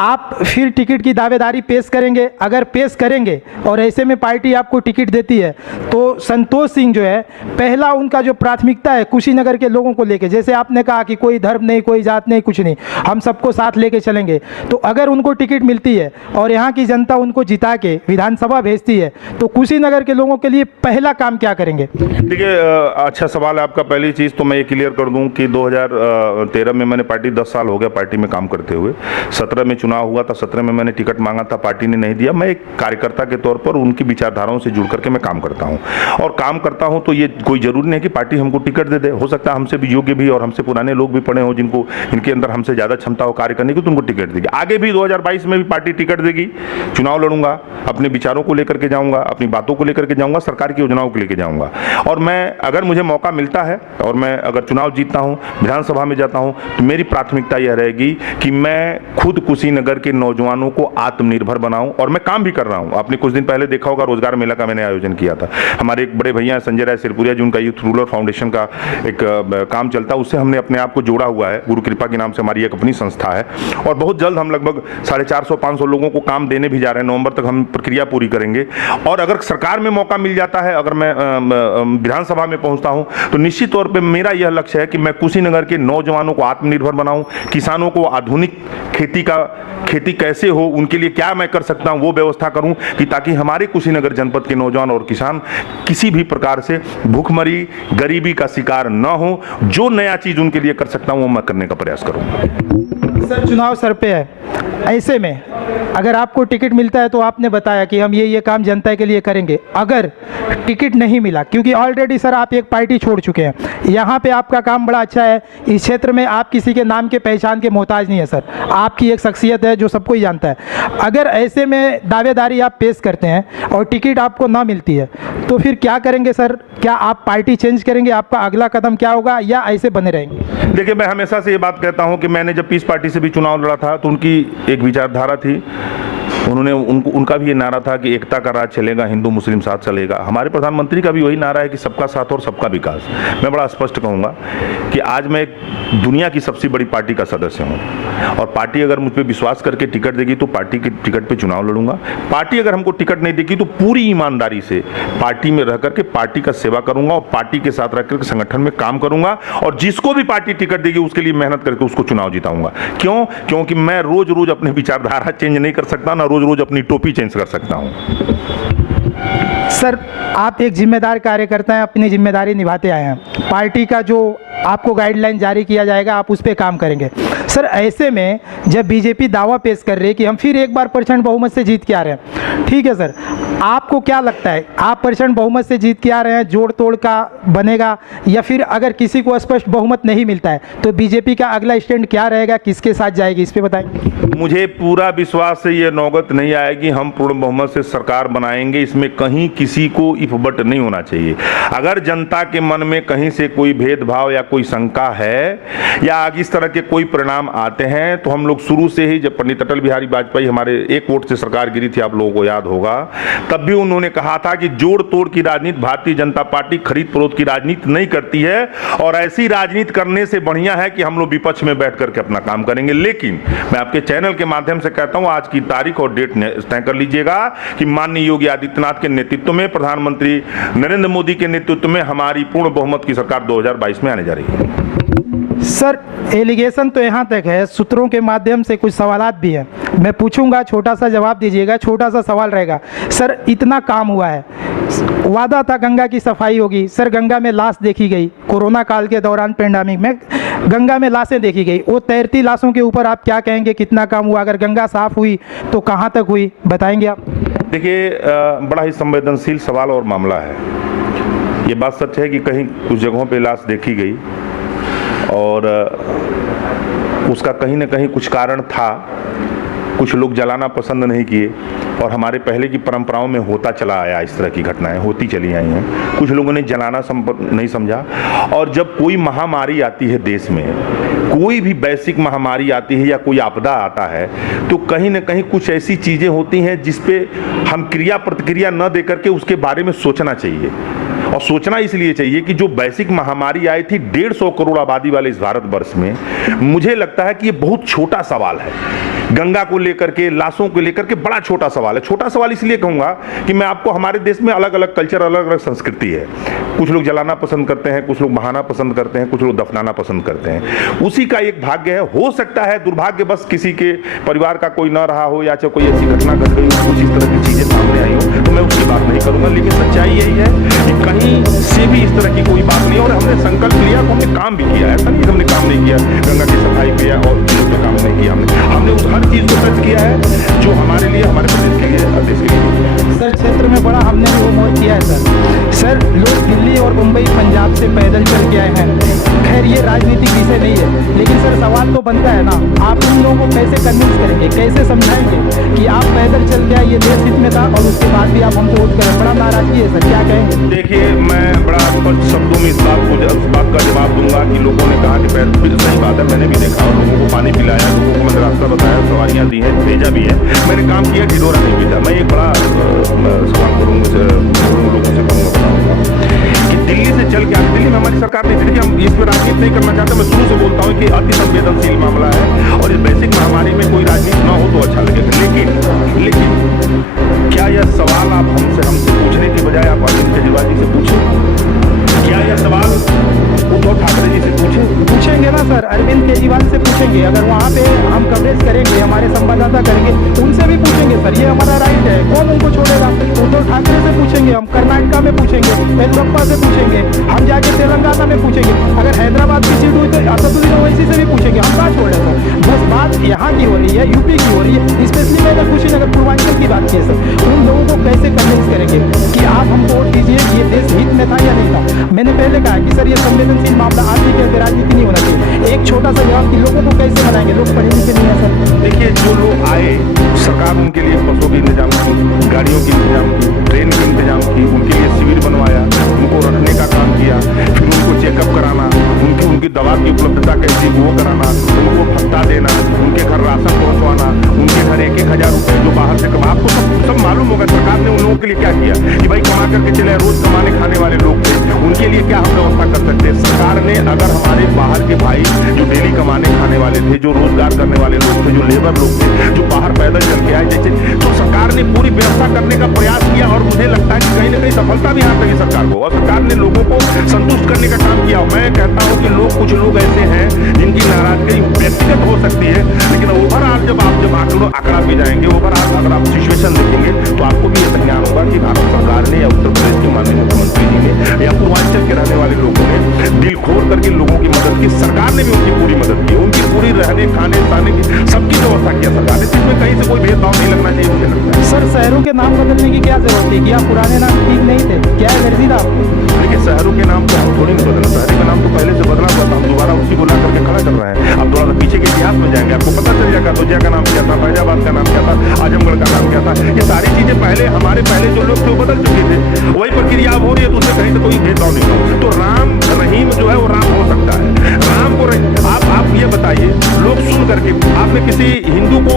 आप फिर टिकट की दावेदारी पेश करेंगे? अगर पेश करेंगे और ऐसे में पार्टी आपको टिकट देती है तो संतोष सिंह जो है, पहला उनका जो प्राथमिकता है कुशीनगर के लोगों को लेके, जैसे आपने कहा कि कोई धर्म नहीं, कोई जात नहीं, कुछ नहीं, हम सबको साथ लेके चलेंगे, तो अगर उनको टिकट मिलती है और यहाँ की जनता उनको जिता के विधानसभा भेजती है तो कुशीनगर के लोगों के लिए पहला काम क्या करेंगे? देखिए, अच्छा सवाल है आपका। पहली चीज़ तो मैं ये क्लियर कर दूं कि 2013 में मैंने पार्टी, 10 साल हो गया पार्टी में काम करते हुए। 17 में चुनाव हुआ था, 17 में मैंने टिकट मांगा था, पार्टी ने नहीं दिया। मैं एक कार्यकर्ता के तौर पर उनकी विचारधाराओं से जुड़ करके मैं काम करता हूं, और काम करता हूं तो ये कोई जरूरी नहीं कि पार्टी हमको टिकट दे दे। हो सकता है हमसे भी योग्य भी और हमसे पुराने लोग भी पड़े हों, जिनको इनके अंदर हमसे ज़्यादा क्षमता हो कार्य करने की, तो उनको टिकट देगी। आगे भी 2022 में भी पार्टी टिकट देगी, चुनाव लड़ूंगा, अपने विचारों को लेकर के जाऊँगा, अपनी बातों को लेकर के जाऊँगा, सरकार की योजनाओं को लेकर जाऊँगा। और मैं, अगर मुझे मौका मिलता है और मैं अगर चुनाव जीतता हूं, विधानसभा में जाता हूं, तो मेरी प्राथमिकता यह रहेगी कि मैं खुद कुशीनगर के नौजवानों को आत्मनिर्भर बनाऊं, और मैं काम भी कर रहा हूं। आपने कुछ दिन पहले देखा होगा रोजगार मेला का मैंने आयोजन किया था। हमारे एक बड़े भैया संजय राय सिरपुरिया जी, उनका यूथ रूरल फाउंडेशन का एक काम चलता है, उससे हमने अपने आप को जोड़ा हुआ है। गुरु कृपा के नाम से हमारी एक अपनी संस्था है और बहुत जल्द हम लगभग 450-500 लोगों को काम देने भी जा रहे हैं। नवंबर तक हम प्रक्रिया पूरी करेंगे और अगर सरकार में मौका मिल जाता है, अगर मैं विधानसभा में पहुंचता हूं, तो निश्चित तौर पे मेरा यह लक्ष्य है कि मैं कुशीनगर के नौजवानों को आत्मनिर्भर बनाऊं, किसानों को आधुनिक खेती कैसे हो, उनके लिए क्या मैं कर सकता हूं वो व्यवस्था करूं, कि ताकि हमारे कुशीनगर जनपद के नौजवान और किसान किसी भी प्रकार से भूखमरी, गरीबी का शिकार न हो। जो नया चीज उनके लिए कर सकता हूं वो मैं करने का प्रयास करूंगा। सर चुनाव सर पे है, ऐसे में अगर आपको टिकट मिलता है तो आपने बताया कि हम ये काम जनता के लिए करेंगे। अगर टिकट नहीं मिला, क्योंकि ऑलरेडी सर आप एक पार्टी छोड़ चुके हैं, यहाँ पे आपका काम बड़ा अच्छा है, इस क्षेत्र में आप किसी के नाम के पहचान के मोहताज नहीं है सर, आपकी एक शख्सियत है जो सबको ही जानता है। अगर ऐसे में दावेदारी आप पेश करते हैं और टिकट आपको ना मिलती है तो फिर क्या करेंगे सर? क्या आप पार्टी चेंज करेंगे? आपका अगला कदम क्या होगा या ऐसे बने रहेंगे? देखिए, मैं हमेशा से ये बात कहता हूं कि मैंने जब पीस पार्टी से भी चुनाव लड़ा था तो उनकी एक विचारधारा थी, उनका भी ये नारा था कि एकता का राज चलेगा, हिंदू मुस्लिम साथ चलेगा। हमारे प्रधानमंत्री का भी वही नारा है कि सबका साथ और सबका विकास। मैं बड़ा स्पष्ट कहूँगा कि आज मैं एक दुनिया की सबसे बड़ी पार्टी का सदस्य हूँ और पार्टी अगर मुझ पर विश्वास करके टिकट देगी तो पार्टी के टिकट पे चुनाव लड़ूंगा। पार्टी अगर हमको टिकट नहीं देगी तो पूरी ईमानदारी से पार्टी में रह करके पार्टी का सेवा करूंगा और पार्टी के साथ रह करके संगठन में काम करूंगा और जिसको भी पार्टी टिकट देगी उसके लिए मेहनत करके उसको चुनाव जिताऊंगा। क्यों? क्योंकि मैं रोज रोज अपनी विचारधारा चेंज नहीं कर सकता, ना रोज रोज अपनी टोपी चेंज कर सकता हूं। सर आप एक जिम्मेदार कार्यकर्ता हैं, अपनी जिम्मेदारी निभाते आए हैं। पार्टी का जो आपको गाइडलाइन जारी किया जाएगा आप उस पर काम करेंगे। सर ऐसे में जब बीजेपी दावा पेश कर रही है कि हम फिर एक बार प्रचंड बहुमत से जीत के आ रहे हैं, ठीक है सर, आपको क्या लगता है आप प्रचंड बहुमत से जीत के आ रहे हैं, जोड़ तोड़ का बनेगा, या फिर अगर किसी को स्पष्ट बहुमत नहीं मिलता है तो बीजेपी का अगला स्टैंड क्या रहेगा, किसके साथ जाएगी, इस पे बताएं। मुझे पूरा विश्वास है ये नौबत नहीं आएगी, हम पूर्ण बहुमत से सरकार बनाएंगे, इसमें कहीं किसी को इफ बट नहीं होना चाहिए। अगर जनता के मन में कहीं से कोई भेदभाव या कोई शंका है या इस तरह के कोई परिणाम आते हैं तो हम लोग शुरू से ही, जब पंडित अटल बिहारी वाजपेयी हमारे एक वोट से सरकार गिरी थी, आप लोगों को याद होगा, तब भी उन्होंने कहा था कि जोड़ तोड़ की राजनीति भारतीय जनता पार्टी खरीद फरोख्त की राजनीति नहीं करती है और ऐसी राजनीति करने से बढ़िया है कि हम लोग विपक्ष में बैठ करके अपना काम करेंगे। लेकिन मैं आपके चैनल के माध्यम से कहता हूं, आज की तारीख और डेट तय कर लीजिएगा कि माननीय योगी आदित्यनाथ के नेतृत्व में, प्रधानमंत्री नरेंद्र मोदी के नेतृत्व में हमारी पूर्ण बहुमत की सरकार 2022 में आने जा रही है। सर एलिगेशन तो यहाँ तक है, सूत्रों के माध्यम से कुछ सवालात भी हैं, मैं पूछूंगा, छोटा सा जवाब दीजिएगा, छोटा सा सवाल रहेगा। सर इतना काम हुआ है, वादा था गंगा की सफाई होगी, सर गंगा में लाश देखी गई, कोरोना काल के दौरान पेंडेमिक में गंगा में लाशें देखी गई, वो तैरती लाशों के ऊपर आप क्या कहेंगे, कितना काम हुआ? अगर गंगा साफ हुई तो कहाँ तक हुई, बताएंगे आप? देखिए, बड़ा ही संवेदनशील सवाल और मामला है। ये बात सच है कि कहीं कुछ जगहों पे लाश देखी गई और उसका कहीं ना कहीं कुछ कारण था, कुछ लोग जलाना पसंद नहीं किए और हमारे पहले की परंपराओं में होता चला आया, इस तरह की घटनाएं होती चली आई हैं। कुछ लोगों ने जलाना नहीं समझा और जब कोई महामारी आती है देश में, कोई भी वैश्विक महामारी आती है या कोई आपदा आता है, तो कहीं ना कहीं कुछ ऐसी चीज़ें होती हैं जिस पे हम क्रिया प्रतिक्रिया न दे करके उसके बारे में सोचना चाहिए। और सोचना इसलिए चाहिए कि जो वैश्विक महामारी आई थी 150 करोड़ आबादी वाले इस भारतवर्ष में, मुझे लगता है कि ये बहुत छोटा सवाल है। गंगा को लेकर के, लाशों को लेकर के बड़ा छोटा सवाल है। छोटा सवाल इसलिए कहूँगा कि मैं आपको, हमारे देश में अलग अलग कल्चर, अलग अलग संस्कृति है। कुछ लोग जलाना पसंद करते हैं, कुछ लोग बहाना पसंद करते हैं, कुछ लोग दफनाना पसंद करते हैं। उसी का एक भाग्य है। हो सकता है दुर्भाग्य बस किसी के परिवार का कोई न रहा हो या चाहे कोई ऐसी घटना घट गई हो, कुछ इस तरह की चीजें सामने आई हो, तो मैं उसकी बात नहीं करूंगा। लेकिन सच्चाई यही है कि कहीं से भी इस तरह की कोई बात नहीं, और हमने संकल्प लिया तो हमने काम भी किया है। ऐसा नहीं हमने काम नहीं किया, गंगा की सफाई किया और चीजों पे काम नहीं किया। हमने उस हर चीज को सच किया है जो हमारे लिए, हमारे प्रदेश के लिए, देश के लिए। सर क्षेत्र में बड़ा हमने भी वो मोड़ किया है सर लोग दिल्ली और मुंबई, पंजाब से पैदल चल के आए हैं। खैर ये राजनीतिक विषय नहीं है, लेकिन सर सवाल तो बनता है ना, आप उन लोगों को कैसे कन्विंस करेंगे, कैसे समझाएंगे कि आप पैदल चल के आए, ये देश हित में था और उसके बाद भी आप हमको वोट करें? बड़ा नाराजगी है सर, क्या कहेंगे? देखिए, मैं बड़ा स्पष्ट शब्दों में इस बात का जवाब दूंगा कि लोगों ने कहा कि सही बात है, मैंने भी देखा और लोगों को पानी पिलाया, लोगों को मैंने रास्ता बताया, सवारियाँ दी हैं, भेजा भी है, मैंने काम किया, ढिढोरा नहीं भेजा। मैं एक बड़ा सवाल करूँगा लोगों से कहूँगा, बताऊँगा कि दिल्ली से चल के आगे, दिल्ली में हमारी सरकार नहीं थी, हम इस पर राजनीति नहीं करना चाहते। मैं शुरू से बोलता हूँ कि अति संवेदनशील मामला है और इस वैश्विक महामारी में कोई राजनीति ना हो तो अच्छा लगेगा। लेकिन क्या यह सवाल आप हमसे पूछने की बजाय आप अरविंद केजरीवाल जी से पूछें? क्या यह सवाल उद्धव ठाकरे जी से पूछेंगे ना सर, अरविंद केजरीवाल से पूछेंगे। अगर वहाँ पे हम कवरेज करेंगे, हमारे संवाददाता करेंगे, उनसे भी पूछेंगे सर, ये हमारा राइट है, कौन उनको छोड़ेगा। उद्धव ठाकरे से पूछेंगे, हम कर्नाटका में पूछेंगे, येदियुरप्पा से पूछेंगे, हम जाके तेलंगाना में पूछेंगे, अगर हैदराबाद की सीट हुई तो असदुद्दीन ओवैसी से भी पूछेंगे। हम कहाँ छोड़े सर, बस बात यहाँ की हो रही है, यूपी की हो रही है। स्पेशली मैंने कुशीनगर पूर्वांचल की बात की है सर। उन लोगों को कैसे कन्विंस करेंगे कि आप हमको वोट दीजिए, ये देश हित में था या नहीं था। मैंने पहले कहा कि सर ये संवेदनशील मामला, आज भी कहते राजनीति नहीं होना चाहिए। एक छोटा सा जवाब कि लोगों को कैसे बनाएंगे, लोग पढ़े लिखे नहीं है सर। देखिए, जो लोग आए, सरकार उनके लिए बसों की इंतजाम की, गाड़ियों की इंतजाम की, ट्रेन की इंतजाम की, उनके लिए शिविर बनवाया, उनको रखने का काम किया, फिर उनको चेकअप कराना, उनकी दवा की उपलब्धता कैसी वो कराना, उनको भत्ता देना, उनके घर राशन पहुंचवाना, उनके घर 1-1 हज़ार रुपए जो बाहर से कमा, आपको सब मालूम होगा सरकार ने उन लोगों के लिए क्या किया कि भाई कमा करके चले, रोज कमाने खाने वाले लोग थे, उनके लिए क्या हम व्यवस्था कर सकते हैं। सरकार ने अगर हमारे बाहर के भाई जो डेली कमाने खाने वाले थे, जो रोजगार करने वाले लोग थे, जो लेबर लोग थे, जो बाहर पैदल चल के आए, जैसे तो सरकार ने पूरी व्यवस्था करने का प्रयास किया और मुझे लगता है कि कहीं ना कहीं सफलता भी हाथ लगी सरकार को और सरकार ने लोगों को संतुष्ट करने का काम किया। मैं कहता हूं कि कुछ लोग ऐसे हैं जिनकी नाराजगी व्यक्तिगत हो सकती है, लेकिन ओवरऑल जब आंकड़ा पे जाएंगे, ओवरऑल अगर आप सिचुएशन देखेंगे तो आपको भी ये ज्ञान होगा कि भारत सरकार ने या उत्तर प्रदेश के माननीय मुख्यमंत्री जी ने या पूर्वांचल के रहने वाले लोगों ने दिल खोल करके लोगों की मदद की। सरकार ने भी उनकी पूरी मदद की, उनकी पूरी रहने खाने खाने की सबकी व्यवस्था किया सरकार ने, जिसमें कहीं से कोई भेदभाव नहीं लगना चाहिए मुझे लगता है। सर शहरों के नाम बदलने की क्या जरूरत है? क्या पुराने नाम ठीक नहीं थे? क्या एलर्जी था आपको? देखिए, शहरों के नाम तो हम थोड़ी नहीं बदलना, शहर का नाम तो पहले से बदला हुआ था, हम दोबारा उसी को ला करके खड़ा कर रहे हैं। अब थोड़ा पीछे के इतिहास में जाएंगे, आपको पता चल जाएगा तो का नाम क्या था, फैजाबाद का नाम क्या था, आजमगढ़ का नाम क्या था। ये सारी चीजें हमारे पहले जो लोग थे वो बदल चुके थे, वही प्रक्रिया अब हो रही है, तो उससे कहीं से कोई भेदभाव नहीं हो। तो राम रहीम जो है वो राम हो सकता है, राम को आप ये बताइए, लोग सुन करके आपने किसी हिंदू को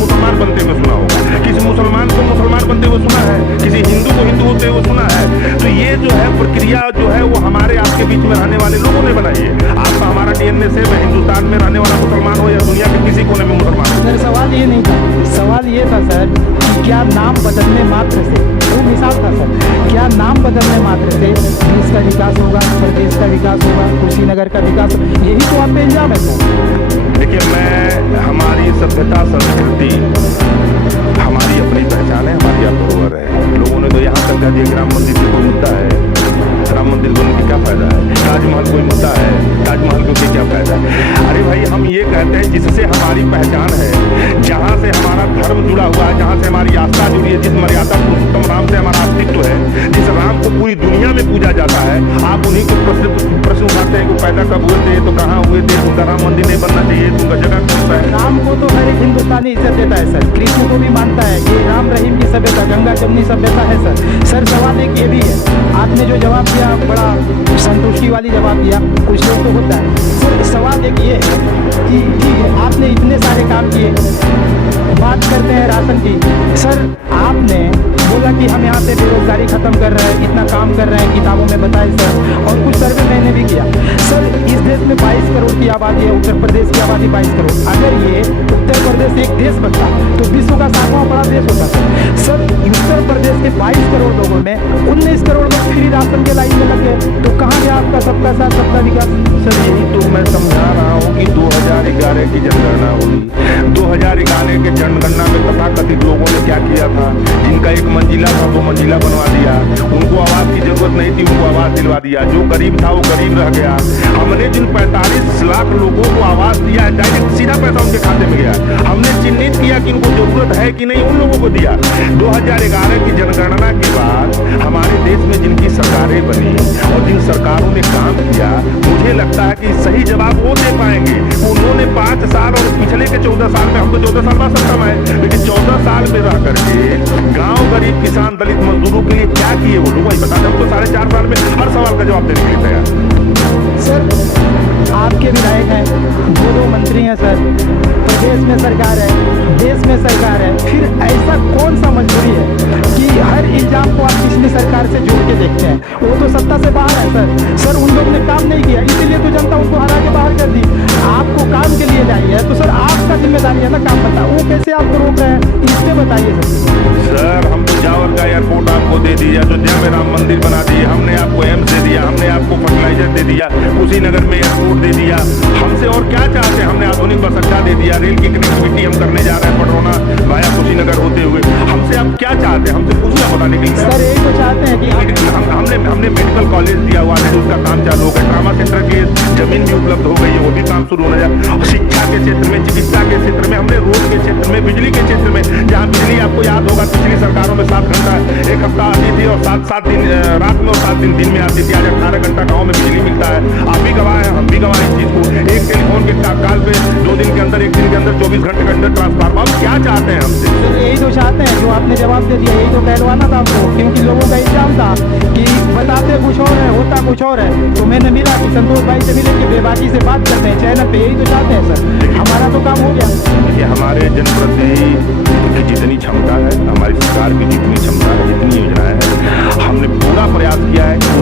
मुसलमान बनते हुए सुना होगा, किसी मुसलमान को मुसलमान बनते हुए सुना है, किसी हिंदू को हिंदू होते हुए सुना है। तो ये जो है प्रक्रिया जो है वो हमारे आपके बीच में रहने वाले लोगों ने बनाई है। आपका हमारा डीएनए से मैं हिंदुस्तान में रहने वाला मुसलमान हो या दुनिया के किसी कोने में मुसलमान हो। सर सवाल ये नहीं था, सवाल ये था सर कि क्या नाम बदलने मात्र से, वो मिसाल था सर, क्या नाम बदलने मात्र से देश का विकास होगा, प्रदेश का विकास होगा, कुशीनगर का विकास, यही तो आप पे इल्जाम है सर। देखिए, हमारी सभ्यता संस्कृति हमारी अपनी पहचान है, हमारी धरोहर है। लोगों ने तो यहाँ तक कह दिया कि राम मंदिर से कोई मुद्दा है, राम मंदिर बनने के क्या फायदा है, ताजमहल कोई मुद्दा है, ताजमहल को क्या फायदा है। अरे भाई, हम ये कहते हैं जिससे हमारी पहचान है, जहाँ से हमारा धर्म जुड़ा हुआ है, जहाँ से हमारी आस्था जुड़ी है, जिस मर्यादा पुरुषोत्तम राम से हमारा अस्तित्व है, जिस राम को पूरी दुनिया में पूजा जाता है, आप उन्हीं को प्रश्न उठाते हैं कि पैदा कब हुए थे, तो कहाँ हुए थे, उनका राम मंदिर नहीं बनना चाहिए, उनका जगह कौन सा है। राम को तो हर एक हिंदुस्तानी इज्जत देता है सर, कृष्ण को भी मानता है, ये राम रहीम की सभ्यता, गंगा जमुनी सभ्यता है सर। सर सवाल एक ये भी है, आपने जो जवाब दिया बड़ा संतुष्टि वाली जवाब दिया, कुछ लोग तो होता है सर। सवाल एक ये है कि ठीक है, आपने इतने सारे काम किए, बात करते हैं राशन की, सर आपने बोला कि हम यहाँ पे बेरोजगारी खत्म कर रहे हैं, इतना काम कर रहे हैं, किताबों में बताए सर, और कुछ सर्वे मैंने भी किया सर। इस देश में 22 करोड़ की आबादी है, उत्तर प्रदेश की आबादी 22 करोड़, अगर ये उत्तर प्रदेश एक देश बनता तो विश्व का 7वां बड़ा देश होता सर। उत्तर प्रदेश के 22 करोड़ लोगों में 19 करोड़ लोग फ्री राशन के लाइन में लग गए, तो कहाँ गया आपका सबका साथ सबका विकास? सर यही तो मैं समझा रहा हूँ कि 2011 की जनगणना हुई, 2011 के जनगणना में तथाकथित लोगों ने क्या किया था, जिनका एक मंजिला था 2 मंजिला बनवा दिया, उनको आवास की जरूरत नहीं थी, उनको आवास दिलवा दिया, जो गरीब था वो गरीब रह गया। हमने जिन 45 लाख लोगों को आवास दिया है, डायरेक्ट सीधा पैसा उनके खाते में गया। हमने चिन्हित किया कि उनको जरूरत है कि नहीं, उन लोगों को दिया। 2011 की जनगणना के बाद हमारे देश में जिनकी सरकारें बनी और जिन सरकारों ने काम किया, मुझे लगता है कि सही जवाब वो दे पाएंगे। उन्होंने 5 साल और पिछले के 14 साल में, हम तो 14 साल बाद सत्ता में आए, लेकिन 14 साल में रह करके गांव गरीब किसान दलित मजदूरों के लिए क्या किए वो लोग वही बता दें। हम तो 4.5 साल में हर सवाल का जवाब देने के लिए तैयार। सर मंत्री हैं सर, प्रदेश में सरकार है, देश में सरकार है, फिर ऐसा कौन सा मजबूरी है कि हर इल्जाम को आप पिछली सरकार से जोड़ के देखते हैं? वो तो सत्ता से बाहर है सर उन लोगों ने काम नहीं किया, इसीलिए तो जनता उनको हरा के बाहर कर दी। आपको काम के लिए चाहिए है तो सर आपका जिम्मेदारी है ना काम बताओ, वो कैसे आपको रोक रहे हैं, इससे बताइए सर। हम तो जावर का एयरपोर्ट आपको दे दिया, अयोध्या में राम मंदिर बना दिए, हमने आपको एम्स दे दिया, हमने आपको फर्टिलाइजर दे दिया, कुशीनगर में एयरपोर्ट दे दिया। हमसे और क्या चाहते हैं? हमने आधुनिक बस अड्डा दे दिया, रेल की कनेक्टिविटी हम करने जा रहे हैं पटरौना वाया कुशीनगर होते हुए। हमसे आप क्या चाहते हैं? हमसे कुछ क्या बताने के लिए सर यही तो चाहते हैं कि हमने मेडिकल कॉलेज दिया हुआ है, उसका काम चालू हो गया, ट्रामा सेंटर के जमीन भी उपलब्ध हो गई है, वो भी काम शुरू होने जा। शिक्षा के क्षेत्र में, चिकित्सा के क्षेत्र में, हमने रोड के क्षेत्र में, बिजली के क्षेत्र में, जहाँ बिजली आपको याद होगा पिछली सरकारों में 7 घंटा एक हफ्ता आती थी और 7 दिन रात में और 7 दिन में आती थी। आज 18 घंटा गाँव में बिजली मिलता है। आप भी गवाह हैं, हम भी गवाह इस चीज को। एक टेलीफोन के काल पे 2 दिन के अंदर, 1 दिन के अंदर, 24 घंटे के अंदर ट्रांसफार्मर। आप क्या चाहते हैं हमसे? यही तो चाहते हैं, जो आपने जवाब दे दिया यही तो कहलवाना था आपको, क्योंकि लोगों का इल्जाम था कि बताते कुछ और है, होता कुछ और है। तो मैंने मिला कि संतोष भाई से मिले कि बेबाकी से बात करते हैं चैनल पे, यही तो चाहते हैं सर। हमारा तो काम हो गया। देखिए, हमारे जनप्रतिनिधि की जितनी क्षमता है, हमारी सरकार की जितनी क्षमता है, जितनी योजनाएं हैं, हमने पूरा प्रयास किया है कि